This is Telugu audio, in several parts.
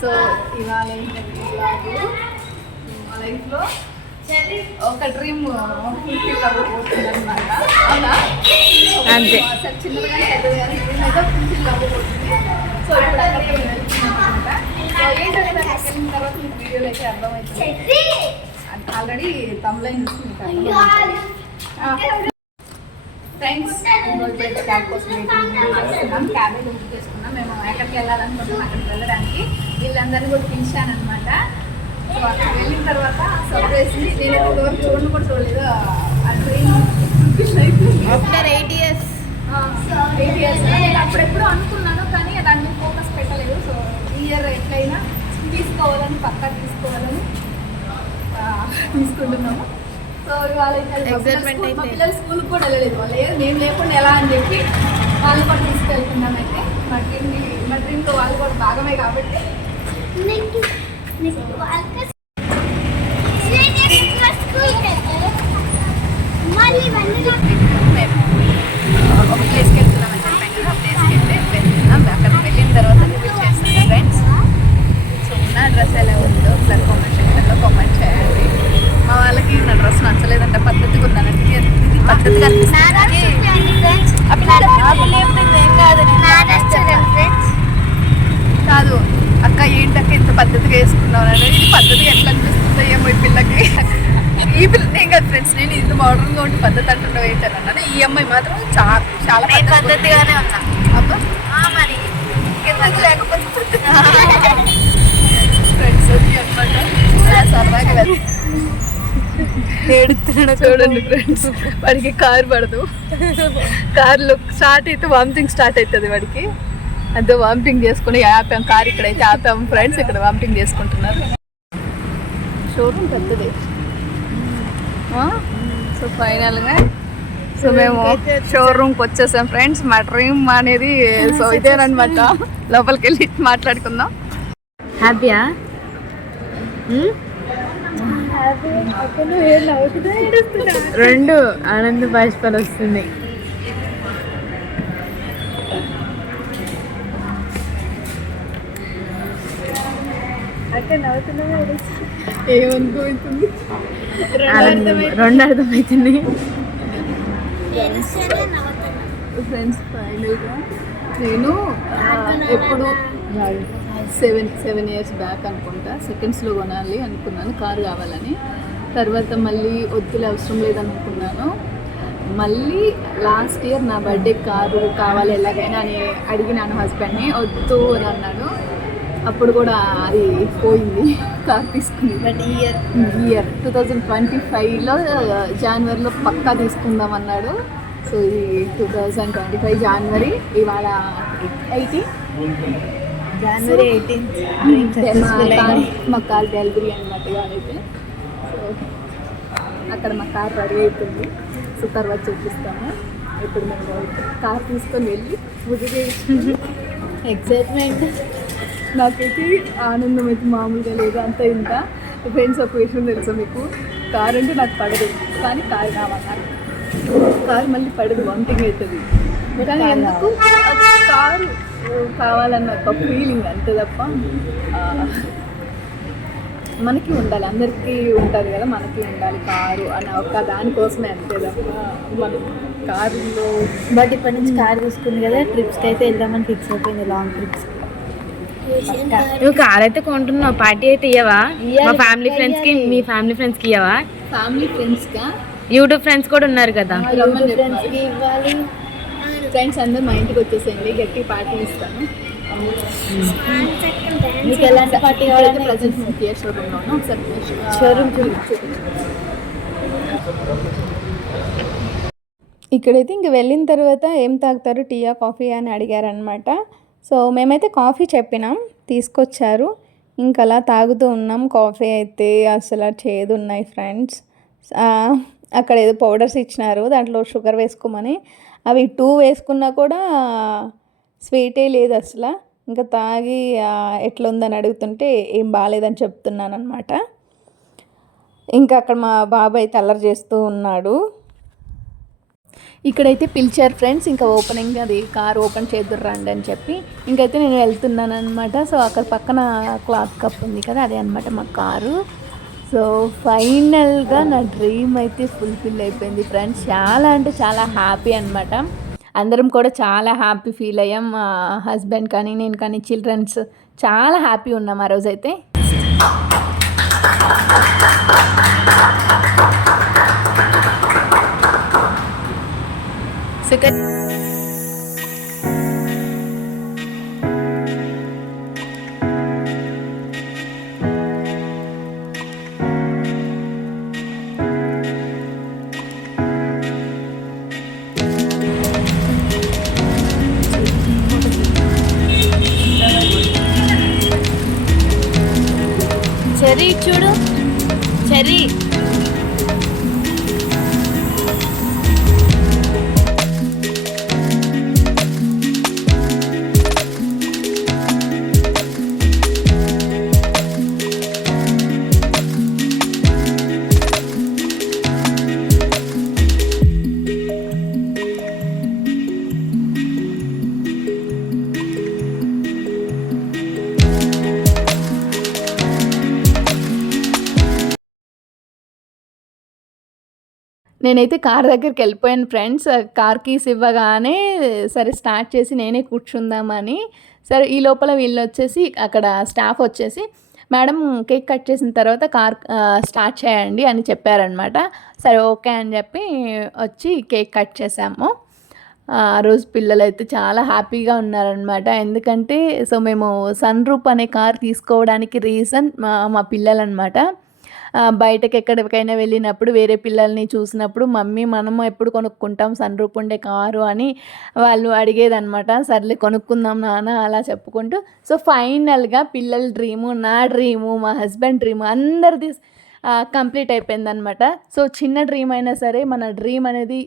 సో ఇవాళ లైఫ్లో ఒక డ్రీమ్ ఫుల్ఫిల్ అవ్వబోతుంది అనమాట. అవునా? అంతే. చిన్నగా డ్రీమ్ అయితే ఫుల్ఫిల్ అవ్వబోతుంది. సో ఇప్పుడు అక్కడికి వెళ్తున్నాం అనమాట. సో ఏంటంటే అక్కడికి వెళ్ళిన తర్వాత మీకు వీడియోలు అయితే అర్థమవుతుంది. ఆల్రెడీ తమిళైన్ ఫ్రెండ్స్ క్యాబ్ కోసం చేసుకున్నాం. క్యాబేజ్ బుక్ చేసుకున్నాం. మేము ఎక్కడికి వెళ్ళాలనుకుంటున్నాం, అక్కడికి వెళ్ళడానికి వీళ్ళందరినీ కూడా పిలిచాను అనమాట. సో అక్కడ వెళ్ళిన తర్వాత సర్ప్రైజ్ నేను ఇంతవరకు చూడను కూడా చూడలేదు. ఆఫ్టర్ 8 years నేను అప్పుడెప్పుడు అనుకున్నాను, కానీ దాన్ని ఫోకస్ పెట్టలేదు. సో ఈ ఇయర్ ఎట్లయినా తీసుకోవాలని పక్కా తీసుకోవాలని తీసుకుంటున్నాము. సో ఇవాళ మా పిల్లలు స్కూల్కి కూడా వెళ్ళలేదు. వాళ్ళు మేము లేకుండా ఎలా అని చెప్పి వాళ్ళు కూడా తీసుకెళ్తున్నాం. అయితే మా డ్రీమ్తో వాళ్ళు కూడా భాగమే కాబట్టి మేము ఒక ప్లేస్కి వెళ్తున్నామని చెప్పాను కదా, ఆ ప్లేస్కి వెళ్తున్నాం. అక్కడికి వెళ్ళిన తర్వాత రివ్యూ చేస్తాను ఫ్రెండ్స్. సో నా డ్రెస్ ఎలా ఉందో ఒకసారి కామెంట్ సెక్షన్లో కామెంట్ చేయండి. మా వాళ్ళకి నా డ్రెస్ నచ్చలేదంటే పద్ధతిగా ఉన్నానంటే ఇది పద్ధతిగా కాదు అక్క, ఏంటక్క ఇంత పద్ధతిగా వేసుకున్నావు అనేది. ఇది పద్ధతిగా ఎట్లా అనిపిస్తుందో ఏమో ఈ పిల్లకి. ఈ పిల్ల నేను కదా ఫ్రెండ్స్, నేను ఇంత మోడర్న్గా ఉండి పద్ధతి అంటున్నావు ఏంటని అన్నాను. ఈ అమ్మాయి మాత్రం చాలా పద్ధతిగానే ఉన్నా. అబ్బా మరి ఎందుకు లేకపోతే ఫ్రెండ్స్ అనమాట. సరదాగా ఏడుతున్నాడు చూడండి ఫ్రెండ్స్. వాడికి కారు పడదు. కార్లో స్టార్ట్ అయితే వామిటింగ్ స్టార్ట్ అవుతుంది వాడికి. అంతే వామిటింగ్ చేసుకుని ఆపాం. కార్ ఇక్కడైతే ఆపాము ఫ్రెండ్స్. ఇక్కడ వామిటింగ్ చేసుకుంటున్నారు. షోరూమ్ పెద్దది. సో ఫైనల్గా సో మేము షోరూమ్కి వచ్చేసాం ఫ్రెండ్స్. మా డ్రీమ్ అనేది సో ఇదేనమాట. లోపలికి వెళ్ళి మాట్లాడుకుందాం. హ్యాపీయా? రెండు ఆనంద బాష్పాలు వస్తుంది. ఏమనుకోతుంది రెండు అర్థమవుతుంది ఫ్రెండ్స్. ఫైనల్గా నేను ఎప్పుడు 7 years బ్యాక్ అనుకుంటా సెకండ్స్లో కొనాలి అనుకున్నాను కారు కావాలని. తర్వాత మళ్ళీ వద్దులే అవసరం లేదనుకున్నాను. మళ్ళీ లాస్ట్ ఇయర్ నా బర్త్డే కారు కావాలి ఎలాగైనా అని అడిగినాను హస్బెండ్ని. వద్దు అని అన్నాడు. అప్పుడు కూడా అది పోయింది, కార్ తీసుకుంది. బట్ ఈ ఇయర్ 2025లో జనవరిలో పక్కా తీసుకుందాం అన్నాడు. సో ఇది 2025 జనవరి. ఇవాళ 18 జనవరి 18 మా కార్ డెలివరీ అనమాట ఇవాళైతే. సో అక్కడ మా కార్ రెడీ అవుతుంది. సో తర్వాత చూపిస్తాము. ఇప్పుడు మేము కార్ తీసుకొని వెళ్ళి పూజ చేయించుకుని ఎక్సైట్మెంట్. నాకైతే ఆనందం అయితే మామూలుగా లేదు. అంత ఇంత ఫ్రెండ్స్. ఒక విషయం తెలుసా మీకు, కార్ అంటే నాకు పడదు, కానీ కారు కావాలి. కారు మళ్ళీ పడదు, వామిటింగ్ అవుతుంది. కానీ ఎందుకు కారు కావాలన్న ఒక ఫీలింగ్ అంతే తప్ప మనకి ఉండాలి, అందరికీ ఉంటుంది కదా, మనకి ఉండాలి కారు అన్న ఒక దానికోసమే అంతే తప్ప మనం కారులో. బట్ ఇప్పటి నుంచి కారు తీసుకుంది కదా, ట్రిప్స్కి అయితే వెళ్దామని ఫిక్స్ అయిపోయింది. Long trips. నువ్వు కార్ అయితే కొంటున్నావు, పార్టీ అయితే ఇవ్వవా? మా ఫ్యామిలీ ఫ్రెండ్స్కి, మీ ఫ్యామిలీ ఫ్రెండ్స్కి ఇవ్వవా? ఫ్యామిలీ ఫ్రెండ్స్గా యూట్యూబ్ ఫ్రెండ్స్ కూడా ఉన్నారు కదా, ఫ్రెండ్స్కి ఇవ్వాలి. ఫ్రెండ్స్ అందరూ మా ఇంటికి వచ్చేసేయండి, గట్టి పార్టీ ఇస్తాను. మీకు ఎలాంటి పార్టీ కావాలంటే ప్రజెంట్ కియా షోరూమ్లో ఉన్నాం. ఒకసారి షోరూమ్ ఇక్కడైతే ఇంక వెళ్ళిన తర్వాత ఏం తాగుతారు, టీయా కాఫీ అని అడిగారనమాట. సో మేమైతే కాఫీ చెప్పినాం, తీసుకొచ్చారు. ఇంక అలా తాగుతూ ఉన్నాం. కాఫీ అయితే అసలు చేదు ఉన్నాయి ఫ్రెండ్స్. అక్కడ ఏదో పౌడర్స్ ఇచ్చినారు, దాంట్లో షుగర్ వేసుకోమని. అవి 2 వేసుకున్నా కూడా స్వీటే లేదు అసలు. ఇంకా తాగి ఎట్లుందని అడుగుతుంటే ఏం బాగాలేదని చెప్తున్నాను అనమాట. ఇంకా అక్కడ మా బాబాయ్ అయితే అల్లరి చేస్తూ ఉన్నాడు. ఇక్కడైతే పిలిచారు ఫ్రెండ్స్, ఇంకా ఓపెనింగ్ అది కార్ ఓపెన్ చేద్దురు రండి అని చెప్పి ఇంకైతే నేను వెళ్తున్నాను అనమాట. సో అక్కడ పక్కన క్లాత్ కప్ ఉంది కదా, అదే అనమాట మా కారు. సో ఫైనల్గా నా డ్రీమ్ అయితే ఫుల్ఫిల్ అయిపోయింది ఫ్రెండ్స్. చాలా అంటే చాలా హ్యాపీ అనమాట. అందరం కూడా చాలా హ్యాపీ ఫీల్ అయ్యాం. మా హస్బెండ్ కానీ నేను కానీ చిల్డ్రన్స్ చాలా హ్యాపీ ఉన్నాం ఆ రోజైతే. చెర్రీ చూడు, చెర్రీ. నేనైతే కార్ దగ్గరికి వెళ్ళిపోయాను ఫ్రెండ్స్. కార్ కీస్ ఇవ్వగానే సరే స్టార్ట్ చేసి నేనే కూర్చుందామని, సరే ఈ లోపల వీళ్ళు వచ్చేసి అక్కడ స్టాఫ్ వచ్చేసి మేడం కేక్ కట్ చేసిన తర్వాత కార్ స్టార్ట్ చేయండి అని చెప్పారనమాట. సరే ఓకే అని చెప్పి వచ్చి కేక్ కట్ చేసాము. ఆ రోజు పిల్లలు అయితే చాలా హ్యాపీగా ఉన్నారనమాట. ఎందుకంటే సో మేము సన్ రూప్ అనే కార్ తీసుకోవడానికి రీజన్ మా పిల్లలు అనమాట. బయటకు ఎక్కడికైనా వెళ్ళినప్పుడు వేరే పిల్లల్ని చూసినప్పుడు మమ్మీ మనము ఎప్పుడు కొనుక్కుంటాం సన్ రూప్ ఉండే కారు అని వాళ్ళు అడిగేదనమాట. సర్లే కొనుక్కుందాం నాన్న అలా చెప్పుకుంటూ, సో ఫైనల్గా పిల్లల డ్రీము, నా డ్రీము, మా హస్బెండ్ డ్రీము అందరిది కంప్లీట్ అయిపోయిందనమాట. సో చిన్న డ్రీమ్ అయినా సరే మన డ్రీమ్ అనేది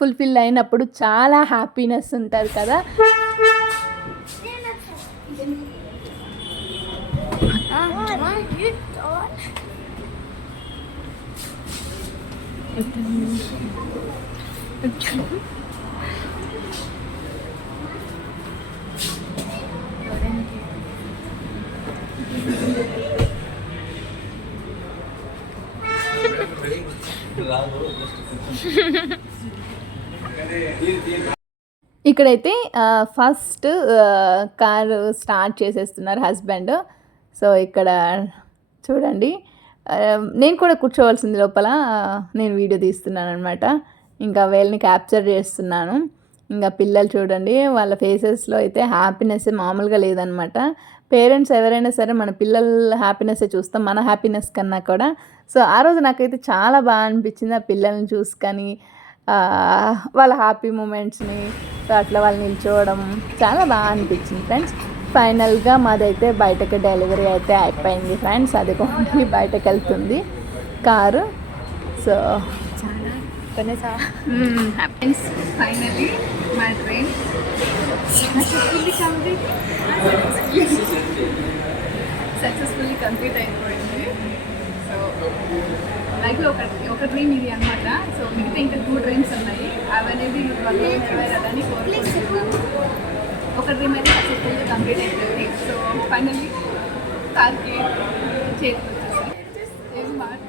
ఫుల్ఫిల్ అయినప్పుడు చాలా హ్యాపీనెస్ ఉంటుంది కదా. ఇక్కడైతే ఫస్ట్ కారు స్టార్ట్ చేసేస్తున్నారు హస్బెండ్. సో ఇక్కడ చూడండి, నేను కూడా కూర్చోవలసింది లోపల, నేను వీడియో తీస్తున్నాను అనమాట. ఇంకా వీళ్ళని క్యాప్చర్ చేస్తున్నాను. ఇంకా పిల్లలు చూడండి, వాళ్ళ ఫేసెస్లో అయితే హ్యాపీనెస్ మామూలుగా లేదనమాట. పేరెంట్స్ ఎవరైనా సరే మన పిల్లల హ్యాపీనెస్సే చూస్తాం, మన హ్యాపీనెస్ కన్నా కూడా. సో ఆ రోజు నాకైతే చాలా బాగా అనిపించింది ఆ పిల్లల్ని చూసుకొని, వాళ్ళ హ్యాపీ మూమెంట్స్ని. సో అట్లా వాళ్ళు నిల్చోవడం చాలా బాగా అనిపించింది ఫ్రెండ్స్. ఫైనల్గా మాదైతే బయటకు డెలివరీ అయితే అయిపోయింది ఫ్రెండ్స్. అది కొన్ని బయటకు వెళ్తుంది కారు. సో చాలా happiness. Finally my dream successfully complete అయిపోయింది. సో లైఫ్లో ఒక డ్రీమ్ ఇది అనమాట. సో మిగతా ఇంకా 2 డ్రీమ్స్ ఉన్నాయి, అవనేది నెరవేరాలని కోరుకుంటున్నాను. ఒక డ్రీమ్ అయితే సక్సెస్ఫుల్గా కంప్లీట్ అయిపోయింది. సో ఫైనల్లీ కార్కి చేరుకొచ్చేసాను. ఏం మాట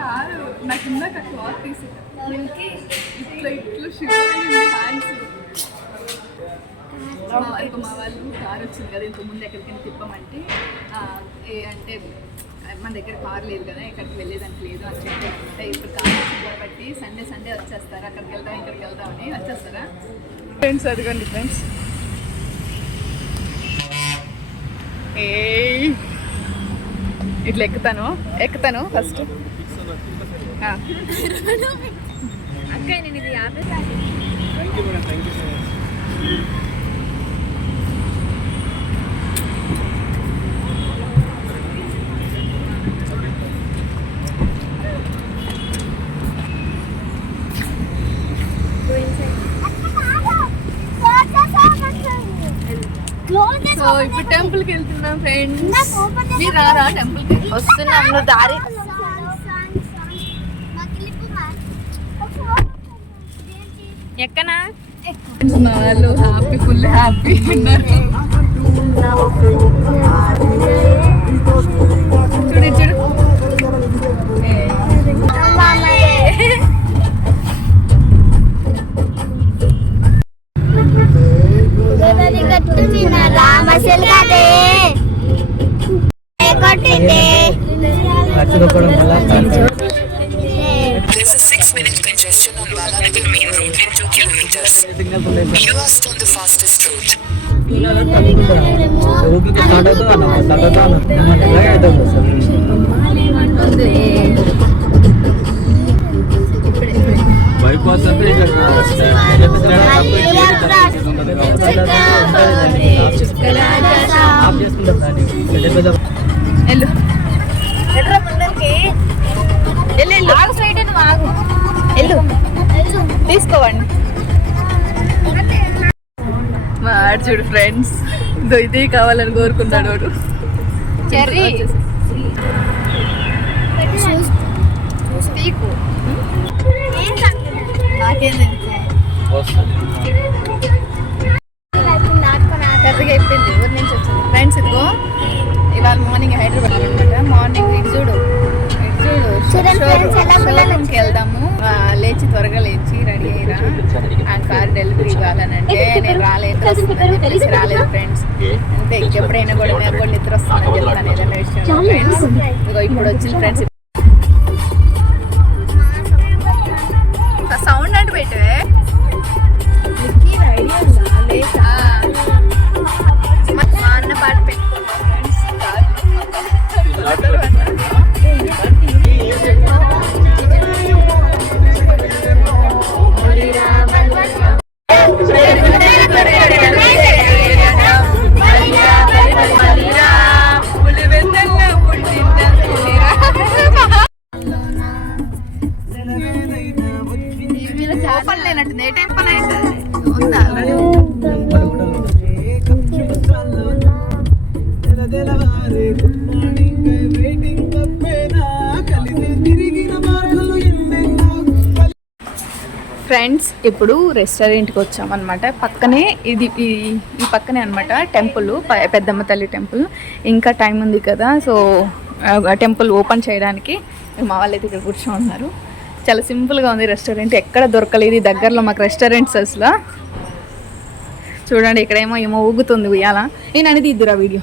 కారు నాకు ఇందాక క్లాత్ తీసి ఇట్లా షూర్ హ్యాండ్స్. మా వాళ్ళు కారు వచ్చింది కదా, ఇంతకుముందు ఎక్కడికైనా తిప్పమంటే అంటే మన దగ్గర కార్ లేదు కదా, ఎక్కడికి వెళ్ళేదానికి లేదు అని చెప్పి ఇప్పుడు కార్ వచ్చింది కాబట్టి సండే వచ్చేస్తారా, అక్కడికి వెళ్దాం ఇక్కడికి వెళ్దాం అని వచ్చేస్తారా ఫ్రెండ్స్. అదిగోండి ఫ్రెండ్స్, ఇట్లా ఎక్కుతాను ఫస్ట్. అక్క నేను ఇది సో ఇప్పుడు టెంపుల్ కి వెళ్తున్నాం ఫ్రెండ్స్. మీరు రారా టెంపుల్ కి? వస్తున్నాం, నువ్వు దారి ఎక్కనా వాళ్ళు హ్యాపీ, ఫుల్ హ్యాపీ ఉన్నారు. చూడు చూడు. There's a 6-minute congestion on Valanagar main road in 2 kilometers. You are still on the fastest route. Bypass అంటే వెళ్ళు. తీసుకోవండి. వాడు చూడు ఫ్రెండ్స్, ఇదే కావాలని కోరుకున్నాడు వాడు. చెర్రీ నాకేం పెద్దగా అయిపోయింది. ఊరి నుంచి వచ్చింది ఫ్రెండ్స్. ఇదిగో ఇవాళ మార్నింగ్ హైదరాబాద్ అనమాట. మార్నింగ్ ఇటు చూడు, షోరూమ్కి వెళ్దాము. లేచి త్వరగా లేచి రెడీ అయ్యిరా, ఆ కార్ డెలివరీ కావాలనంటే నేను రాలేదు, వస్తుందని చెప్పేసి రాలేదు ఫ్రెండ్స్. అంతే, ఎప్పుడైనా కూడా నేను కూడా నిద్ర వస్తుందని చెప్తాను ఏదైనా విషయం ఫ్రెండ్స్. ఇదిగో ఇప్పుడు వచ్చింది ఫ్రెండ్స్. సౌండ్ అంటే పెట్టే మా అన్న పాట పెట్టుకున్నాం ఫ్రెండ్స్. ఓపెన్ లేనట్టుంది. ఏ టైం పని అయితే ఉందా? ఫ్రెండ్స్ ఇప్పుడు రెస్టారెంట్కి వచ్చామన్నమాట. పక్కనే ఇది ఈ పక్కనే అనమాట టెంపుల్, పెద్దమ్మ తల్లి టెంపుల్. ఇంకా టైం ఉంది కదా, సో టెంపుల్ ఓపెన్ చేయడానికి మా వాళ్ళు అయితే ఇక్కడ కూర్చోన్నారు. చాలా సింపుల్గా ఉంది రెస్టారెంట్, ఎక్కడ దొరకలేదు ఈ దగ్గరలో మాకు రెస్టారెంట్స్ అసలు. చూడండి, ఇక్కడేమో ఏమో ఊగుతుంది ఉయ్యాల. నేను అనేది ఇద్దురా వీడియో.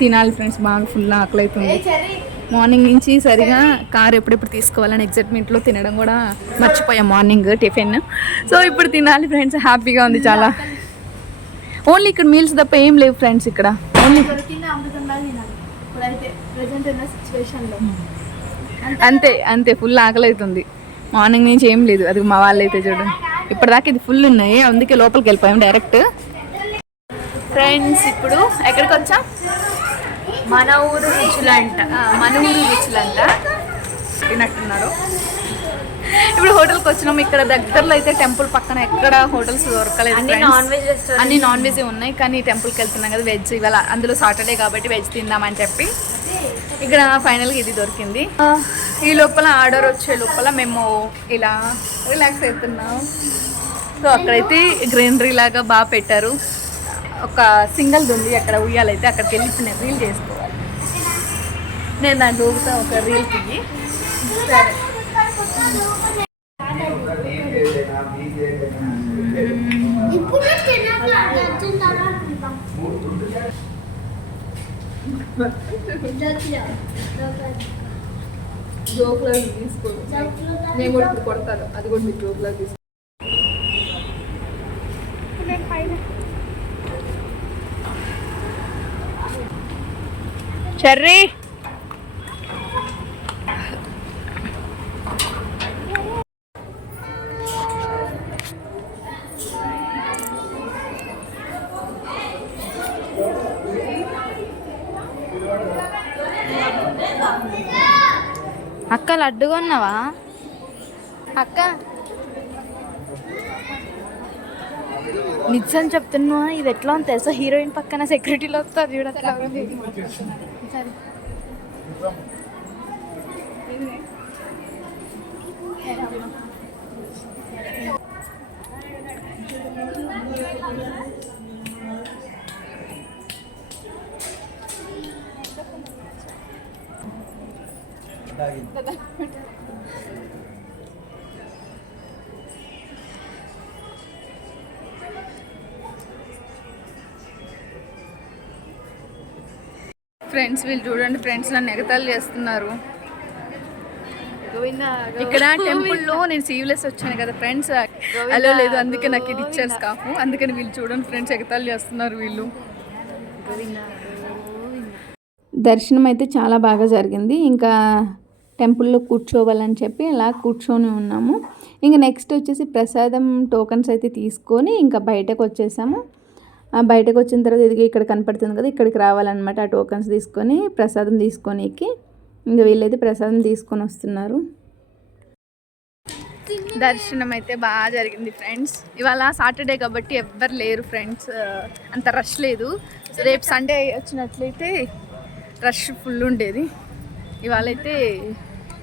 తినాలి ఫ్రెండ్స్, బాగా ఫుల్ ఆకలి అవుతుంది. మార్నింగ్ నుంచి సరిగా కార్ ఎప్పుడెప్పుడు తీసుకోవాలని ఎగ్జైట్మెంట్లో తినడం కూడా మర్చిపోయాం మార్నింగ్ టిఫిన్. సో ఇప్పుడు తినాలి ఫ్రెండ్స్, హ్యాపీగా ఉంది చాలా. ఓన్లీ ఇక్కడ మీల్స్ తప్ప ఏం లేవు ఫ్రెండ్స్ ఇక్కడ. ఓన్లీ అంతే అంతే, ఫుల్ ఆకలి అవుతుంది. మార్నింగ్ నుంచి ఏం లేదు. అది మా వాళ్ళు అయితే చూడండి, ఇప్పటిదాకా ఇది ఫుల్ ఉన్నాయి, అందుకే లోపలికి వెళ్ళిపోయాం డైరెక్ట్. ఫ్రెండ్స్ ఇప్పుడు ఎక్కడికి వచ్చాం? మన ఊరు రుచులంట. మన ఊరు రుచులంట తిన్నట్టున్నారు. ఇప్పుడు హోటల్కి వచ్చినాం. ఇక్కడ దగ్గరలో అయితే టెంపుల్ పక్కన ఎక్కడ హోటల్స్ దొరకలేదు. అన్ని నాన్ వెజ్ రెస్టారెంట్, అన్ని నాన్ వెజ్ ఉన్నాయి, కానీ టెంపుల్కి వెళ్తున్నాం కదా వెజ్. ఇవాళ అందులో సాటర్డే కాబట్టి వెజ్ తిందామని చెప్పి ఇక్కడ ఫైనల్గా ఇది దొరికింది. ఈ లోపల ఆర్డర్ వచ్చే లోపల మేము ఇలా రిలాక్స్ అవుతున్నాం. సో అక్కడైతే గ్రీనరీ లాగా బాగా పెట్టారు. ఒక సింగిల్ది ఉంది అక్కడ ఉయ్యాలైతే, అక్కడికి వెళ్ళి నేను రీల్ చేసుకోవాలి. నేను దాంట్లో ఊగుతా ఒక రీల్ తిరిగి. సరే జోక్లా తీసుకో, నేను కూడా ఇప్పుడు కొడతాను. అది కూడా మీకు జోక్లా తీసుకో. చెర్రీ అక్క లడ్డు కొన్నావా అక్క? నిజం చెప్తున్నా, ఇది ఎట్లా ఉంది తెలుసా, హీరోయిన్ పక్కన సెక్యూరిటీలో వస్తారు చూడ అట్లా ఉంది. ఫ్రెండ్స్ వీళ్ళు చూడండి ఫ్రెండ్స్, నన్ను ఎగతాళి చేస్తున్నారు. ఇక్కడ టెంపుల్లో నేను సీవ్లెస్ వచ్చాను కదా ఫ్రెండ్స్, అలో లేదు, అందుకే నాకు ఇది ఇచ్చారు స్కాఫ్. అందుకని వీళ్ళు చూడండి ఫ్రెండ్స్, ఎగతాళి చేస్తున్నారు వీళ్ళు. దర్శనం అయితే చాలా బాగా జరిగింది. ఇంకా టెంపుల్లో కూర్చోవాలని చెప్పి అలా కూర్చొని ఉన్నాము. ఇంకా నెక్స్ట్ వచ్చేసి ప్రసాదం టోకన్స్ అయితే తీసుకొని ఇంకా బయటకు వచ్చేసాము. బయటకు వచ్చిన తర్వాత ఇది ఇక్కడ కనపడుతుంది కదా, ఇక్కడికి రావాలన్నమాట. ఆ టోకన్స్ తీసుకొని ప్రసాదం తీసుకొనికి ఇంకా వీళ్ళైతే ప్రసాదం తీసుకొని వస్తున్నారు. దర్శనం అయితే బాగా జరిగింది ఫ్రెండ్స్. ఇవాళ సాటర్డే కాబట్టి ఎవ్వరు లేరు ఫ్రెండ్స్, అంత రష్ లేదు. రేపు సండే వచ్చినట్లయితే రష్ ఫుల్ ఉండేది. ఇవాళ అయితే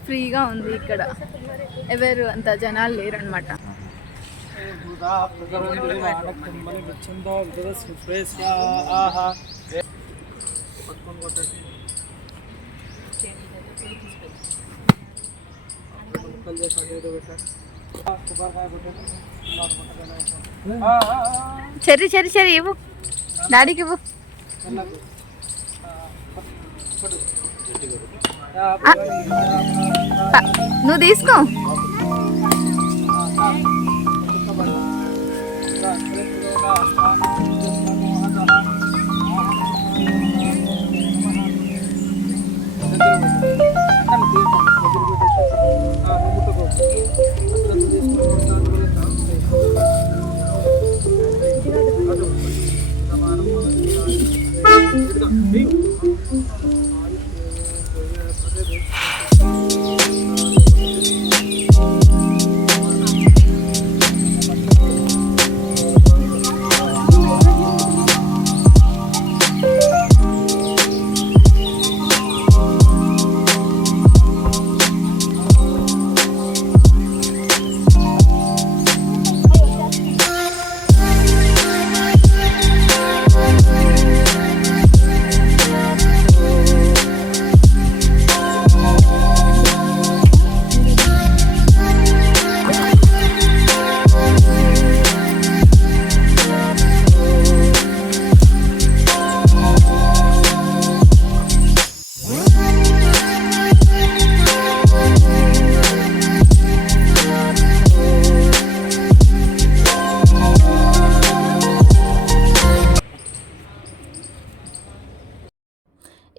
ఫ్రీగా ఉంది, ఇక్కడ ఎవరు అంత జనాలు లేరు అనమాట. చెర్రీ చెర్రీ చెర్రీ ఇవ్వు, డాడీకి ఇవ్వు. నువ్వు తీసుకో.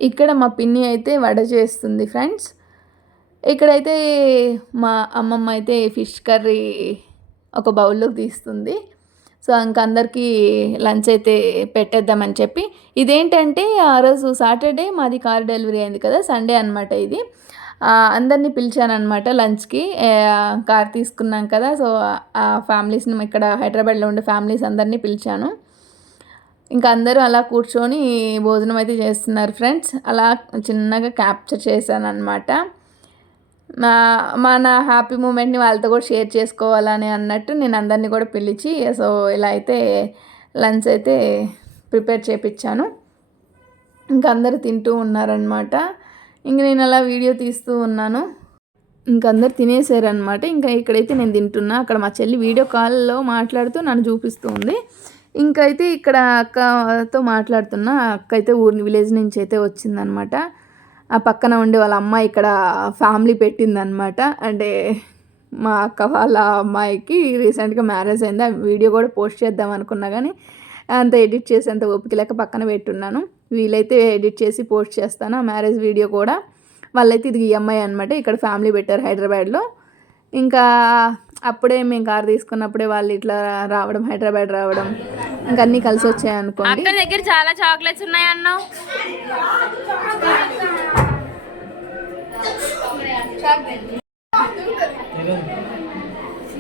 ఇక్కడ మా పిన్ని అయితే వడ చేస్తుంది ఫ్రెండ్స్. ఇక్కడైతే మా అమ్మమ్మ అయితే ఫిష్ కర్రీ ఒక బౌల్లోకి తీస్తుంది. సో ఇంకా అందరికీ లంచ్ అయితే పెట్టేద్దామని చెప్పి, ఇదేంటంటే ఆ రోజు సాటర్డే మాది కార్ డెలివరీ అయింది కదా, సండే అనమాట ఇది. అందరినీ పిలిచాను అనమాట లంచ్కి. కార్ తీసుకున్నాం కదా, సో ఆ ఫ్యామిలీస్ని ఇక్కడ హైదరాబాద్లో ఉండే ఫ్యామిలీస్ అందరినీ పిలిచాను. ఇంకా అందరూ అలా కూర్చొని భోజనం అయితే చేస్తున్నారు ఫ్రెండ్స్. అలా చిన్నగా క్యాప్చర్ చేశాను అనమాట. మన హ్యాపీ మూమెంట్ని వాళ్ళతో కూడా షేర్ చేసుకోవాలని అన్నట్టు నేను అందరినీ కూడా పిలిచి, సో ఇలా అయితే లంచ్ అయితే ప్రిపేర్ చేయించాను. ఇంకా అందరూ తింటూ ఉన్నారనమాట. ఇంక నేను అలా వీడియో తీస్తూ ఉన్నాను. ఇంక అందరు తినేసారనమాట. ఇంకా ఇక్కడైతే నేను తింటున్నా, అక్కడ మా చెల్లి వీడియో కాల్లో మాట్లాడుతూ నన్ను చూపిస్తూ ఉంది. ఇంకైతే ఇక్కడ అక్కతో మాట్లాడుతున్నా. అక్క అయితే విలేజ్ నుంచి అయితే వచ్చిందనమాట. ఆ పక్కన ఉండే వాళ్ళ అమ్మాయి ఇక్కడ ఫ్యామిలీ పెట్టిందనమాట. అంటే మా అక్క వాళ్ళ అమ్మాయికి రీసెంట్గా మ్యారేజ్ అయింది. ఆ వీడియో కూడా పోస్ట్ చేద్దాం అనుకున్నా కానీ అంత ఎడిట్ చేసేంత ఓపిక లేక పక్కన పెట్టున్నాను. వీలైతే ఎడిట్ చేసి పోస్ట్ చేస్తాను ఆ మ్యారేజ్ వీడియో కూడా. వాళ్ళైతే ఇది ఈ అమ్మాయి అనమాట, ఇక్కడ ఫ్యామిలీ పెట్టారు హైదరాబాద్లో. ఇంకా అప్పుడే మేము కార్ తీసుకున్నప్పుడే వాళ్ళు ఇట్లా రావడం, హైదరాబాద్ రావడం, ఇంకా అన్నీ కలిసి వచ్చాయి అనుకోండి. అక్క దగ్గర చాలా చాక్లెట్స్ ఉన్నాయన్నావు.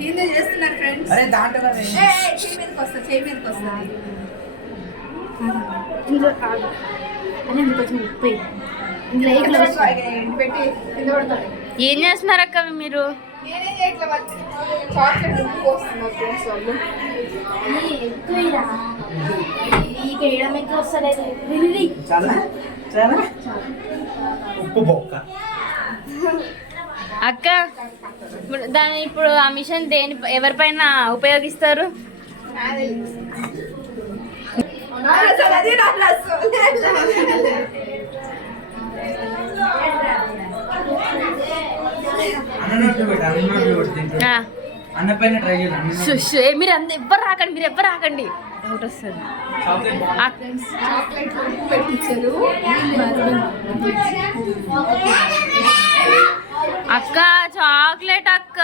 ఈయన చేస్తున్నారు ఫ్రెండ్స్. అరే దాంట్లో కదా చేయి మీదకి వస్తుంది, చేయి మీదకి వస్తుంది. ఇందులో అని కొంచెం ఉప్పు ఇందులో పెట్టి కింద పడతాడు. ఏం చేస్తున్నారు అక్క మీరు? నేనేం చేయట్లేదు, చాక్లెట్ ఉప్పు వస్తున్నారు ఫ్రెండ్స్ వాళ్ళు. చాలా చాలా ఉప్పు బొక్క. అక్క దాని ఇప్పుడు ఆ మిషన్ దేని ఎవరిపైన ఉపయోగిస్తారు? అది నా డ్రెస్. అన్న పైన ట్రై చేయాలి. మీరు ఎవ్వరు రాకండి, మీరు ఎవ్వరు రాకండి, డౌట్ వస్తుంది. చాక్లెట్ ఉప్పు పెట్టించారు. అక్క చాక్లెట్ అక్క.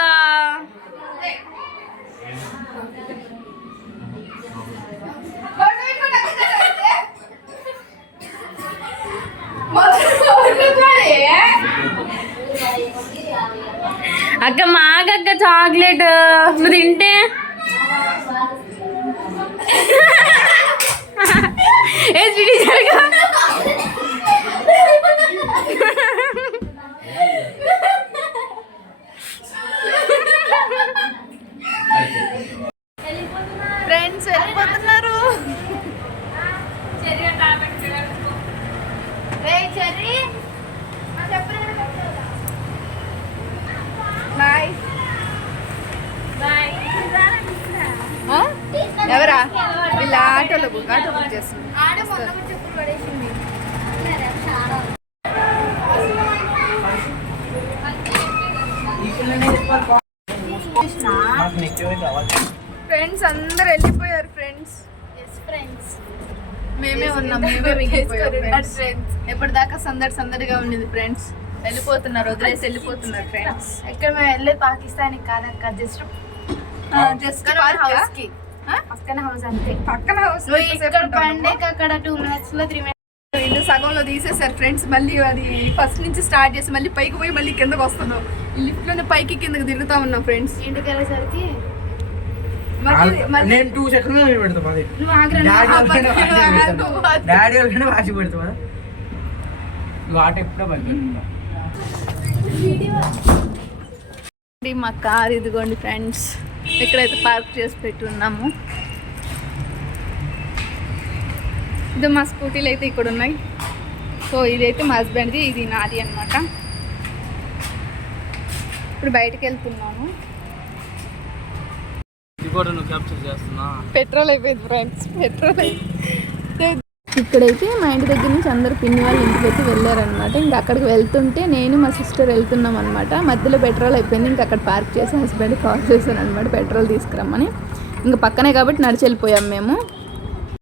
అక్క మాకక్క చాక్లెట్ నువ్వు తింటే ఏ స్వీటీ జరగా. ఫ్రెండ్స్ వెళ్ళిపోతున్నారు. బాయ్. ఎవరా వీళ్ళ ఆటోలో బుక్ చేస్తున్నారు. ఫ్రెండ్స్ అందరు వెళ్ళిపోయారు ఫ్రెండ్స్. మేమే ఉన్నాం, మేమే మిగిలిపోయారు ఫ్రెండ్స్. ఎప్పటిదాకా సందడిగా ఉండేది ఫ్రెండ్స్. వెళ్ళిపోతున్నారు, వదిలేసి వెళ్ళిపోతున్నారు ఫ్రెండ్స్. ఇక్కడ మేము వెళ్ళే పాకిస్తాన్ కాదక్క, జస్ట్ హౌస్ కి పక్కన హౌస్ అంతే. పక్కన హౌస్ ఇక్కడ పండేకి అక్కడ 2 minutes లో 3 minutes ఇల్లు సగంలో తీసేసారు ఫ్రెండ్స్. మళ్ళీ అది ఫస్ట్ నుంచి స్టార్ట్ చేసి మళ్ళీ పైకి పోయి మళ్ళీ కిందకు వస్తున్నాం. ఈ లిఫ్ట్ లోనే పైకి కిందకి తిరుగుతా ఉన్నాం ఫ్రెండ్స్. ఇంటికి వెళ్ళేసరికి నేను 2 సెకండ్లో పెడతా. మాది నువ్వు ఆగ్రా డాడీ వాళ్ళనే వాసి పెడతా. వాట ఎప్పుడో బండి. మా కార్ ఇదిగోండి ఫ్రెండ్స్, ఎక్కడైతే పార్క్ చేసి పెట్టున్నాము. ఇది మా స్కూటీలు అయితే ఇక్కడ ఉన్నాయి. సో ఇదైతే మా హస్బెండ్ది, ఇది నాది అనమాట. ఇప్పుడు బయటకు వెళ్తున్నాము. పెట్రోల్ అయిపోయింది ఫ్రెండ్స్, పెట్రోల్ అయిపోయింది. ఇక్కడైతే మా ఇంటి దగ్గర నుంచి అందరు పిన్ని వాళ్ళు ఇంటికి అయితే వెళ్ళారనమాట. ఇంకా అక్కడికి వెళ్తుంటే నేను మా సిస్టర్ వెళ్తున్నాం అనమాట. మధ్యలో పెట్రోల్ అయిపోయింది. ఇంకా అక్కడ పార్క్ చేసి హస్బెండ్ కాల్ చేశాను అనమాట పెట్రోల్ తీసుకురమ్మని. ఇంకా పక్కనే కాబట్టి నడిచి వెళ్ళిపోయాం మేము.